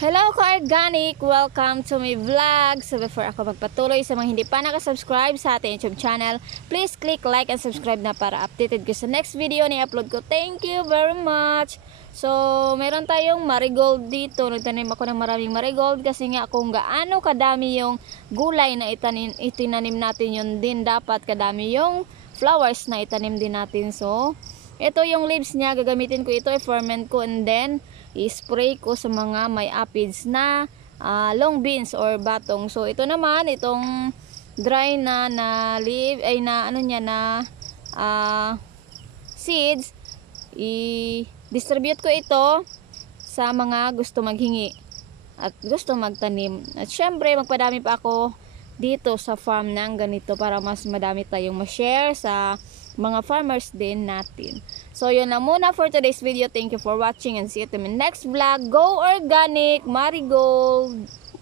Hello ka-organic! Welcome to my vlog. So before ako magpatuloy sa mga hindi pa nakasubscribe sa ating YouTube channel, please click like and subscribe na para updated ko sa next video na i-upload ko. Thank you very much! So meron tayong marigold dito. Nagtanim ako ng maraming marigold kasi nga kung gaano kadami yung gulay na itinanim natin, yun din dapat kadami yung flowers na itanim din natin. So ito yung leaves niya, gagamitin ko ito, i-ferment ko and then i-spray ko sa mga may aphids na long beans or batong. So ito naman, itong dry na leaf, ay na ano niya na seeds, i-distribute ko ito sa mga gusto maghingi at gusto magtanim. At syempre magpadami pa ako dito sa farm ng ganito para mas madami tayong ma-share sa mga farmers din natin. So yun na muna for today's video. Thank you for watching and see you to my next vlog. Go Organic Marigold!